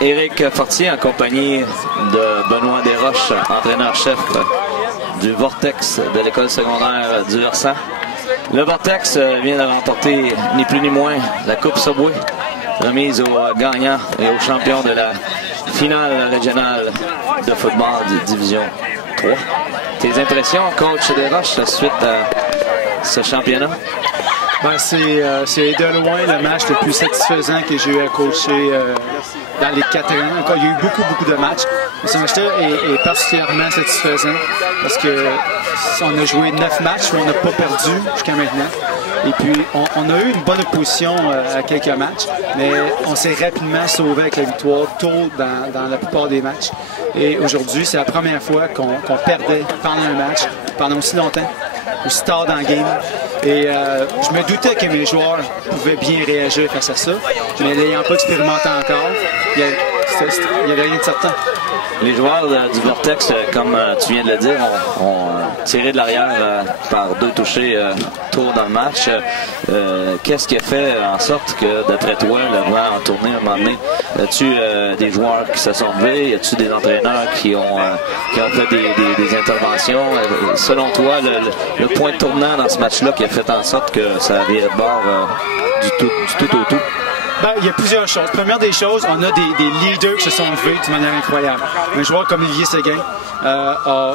Éric Fortier en compagnie de Benoît Desroches, entraîneur-chef du Vortex de l'école secondaire du Versant. Le Vortex vient de remporter ni plus ni moins la Coupe Subway, remise aux gagnants et aux champions de la finale régionale de football de Division 3. Tes impressions, coach Desroches, suite à ce championnat? Ben, c'est de loin le match le plus satisfaisant que j'ai eu à coacher dans les 4 ans. Il y a eu beaucoup de matchs. Mais ce match-là est particulièrement satisfaisant parce que on a joué 9 matchs où on n'a pas perdu jusqu'à maintenant. Et puis, on a eu une bonne opposition à quelques matchs, mais on s'est rapidement sauvé avec la victoire tôt dans la plupart des matchs. Et aujourd'hui, c'est la première fois qu'on perdait pendant un match, pendant aussi longtemps, aussi tard dans le game. Et je me doutais que mes joueurs pouvaient bien réagir face à ça, mais n'ayant pas expérimenté encore, il n'y avait rien de certain. Les joueurs du Vortex, comme tu viens de le dire, ont tiré de l'arrière par 2 touchés tôt dans le match. Qu'est-ce qui a fait en sorte que, d'après toi, le vent a tourné à un moment donné? As-tu des joueurs qui se sont levés? As-tu des entraîneurs qui ont fait des interventions? Selon toi, le point tournant dans ce match-là qui a fait en sorte que ça a viré de bord du tout au tout? Ben, il y a plusieurs choses. Première des choses, on a des leaders qui se sont levés de manière incroyable. Un joueur comme Olivier Séguin a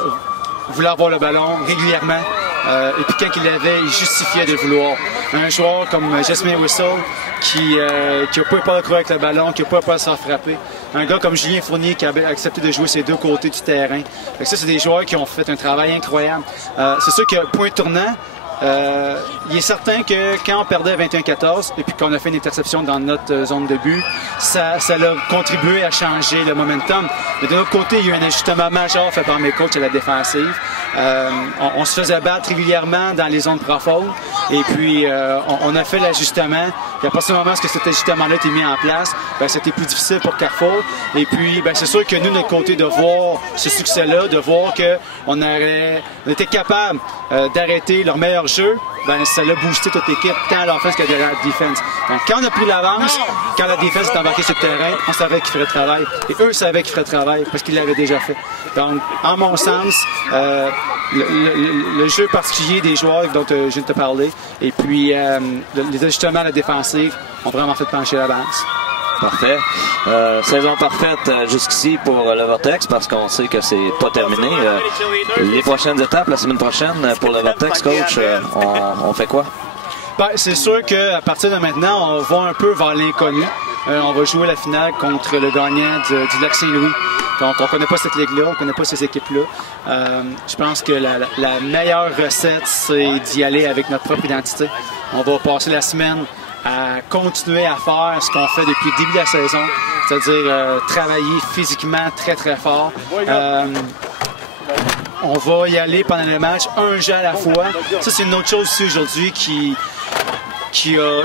voulu avoir le ballon régulièrement. Et puis quand il l'avait, il justifiait de le vouloir. Un joueur comme Jasmine Whistle qui n'a pas peur de courir avec le ballon, qui n'a pas peur de se faire frapper. Un gars comme Julien Fournier qui a accepté de jouer ses 2 côtés du terrain. Donc ça, c'est des joueurs qui ont fait un travail incroyable. C'est sûr que point tournant, il est certain que quand on perdait 21-14 et puis qu'on a fait une interception dans notre zone de but, ça a contribué à changer le momentum. Mais de l'autre côté, il y a eu un ajustement majeur fait par mes coachs à la défensive. On se faisait battre régulièrement dans les zones profondes et puis on a fait l'ajustement. Et à partir du moment où cet ajustement-là était mis en place, ben, c'était plus difficile pour Carrefour. Et puis, ben, c'est sûr que nous, de notre côté, de voir ce succès-là, de voir qu'on était capable d'arrêter leur meilleur jeu, ben, ça l'a boosté toute l'équipe, tant à l'offense qu'à la défense. Donc, quand on a pris l'avance, quand la défense est embarquée sur le terrain, on savait qu'ils feraient le travail. Et eux savaient qu'ils feraient le travail parce qu'ils l'avaient déjà fait. Donc, en mon sens, le jeu particulier des joueurs dont je viens de te parler, et puis les ajustements à la défensive ont vraiment fait pencher la balance. Parfait. Saison parfaite jusqu'ici pour le Vortex parce qu'on sait que c'est pas terminé. Les prochaines étapes, la semaine prochaine pour le Vortex, coach, on fait quoi? Ben, c'est sûr qu'à partir de maintenant, on va un peu vers l'inconnu. On va jouer la finale contre le gagnant du Lac-Saint-Louis. Donc, on ne connaît pas cette ligue-là, on ne connaît pas ces équipes-là. Je pense que la meilleure recette, c'est d'y aller avec notre propre identité. On va passer la semaine à continuer à faire ce qu'on fait depuis le début de la saison, c'est-à-dire travailler physiquement très fort. On va y aller pendant le match, un jeu à la fois. Ça, c'est une autre chose aussi aujourd'hui qui a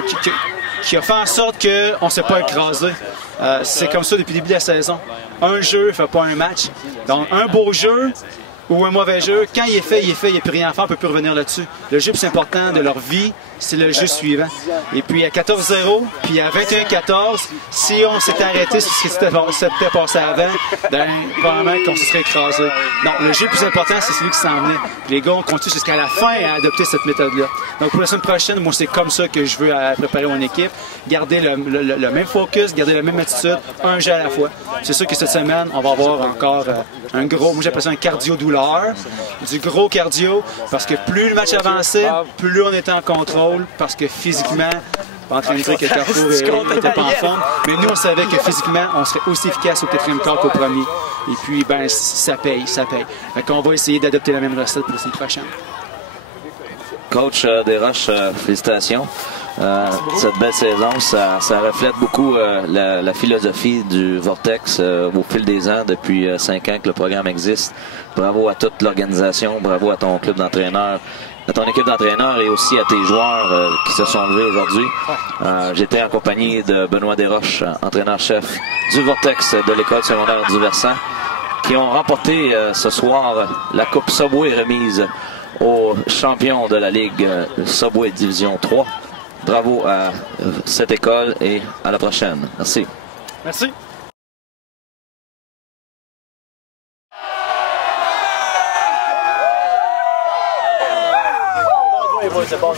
fait en sorte qu'on ne s'est pas écrasé. C'est comme ça depuis le début de la saison. Un jeu ne fait pas un match. Donc, un beau jeu ou un mauvais jeu, quand il est fait, il n'y a plus rien à faire, on ne peut plus revenir là-dessus. Le jeu le plus important de leur vie, c'est le jeu suivant. Et puis à 14-0, puis à 21-14, si on s'était arrêté sur ce qui s'était passé avant, ben, probablement qu'on se serait écrasé. Non, le jeu le plus important, c'est celui qui s'en venait. Les gars ont continué jusqu'à la fin à adopter cette méthode-là. Donc pour la semaine prochaine, moi, c'est comme ça que je veux préparer mon équipe. Garder le même focus, garder la même attitude, un jeu à la fois. C'est sûr que cette semaine, on va avoir encore un gros, moi j'appelle ça un cardio-douleur, du gros cardio, parce que plus le match avançait, plus on était en contrôle, parce que physiquement, pas en train de dire que Carrefour n'était pas en forme, mais nous on savait que physiquement, on serait aussi efficace au 4e quart qu'au premier. Et puis, ben, ça paye. Donc on va essayer d'adopter la même recette pour la semaine prochaine. Coach Desroches, félicitations. Cette belle saison, ça reflète beaucoup la philosophie du Vortex au fil des ans, depuis 5 ans que le programme existe. Bravo à toute l'organisation, bravo à ton club d'entraîneurs, à ton équipe d'entraîneurs et aussi à tes joueurs qui se sont levés aujourd'hui. J'étais en compagnie de Benoît Desroches, entraîneur-chef du Vortex de l'école secondaire du Versant, qui ont remporté ce soir la Coupe Subway remise aux champions de la Ligue Subway Division 3. Bravo à cette école et à la prochaine. Merci. Merci. Bon,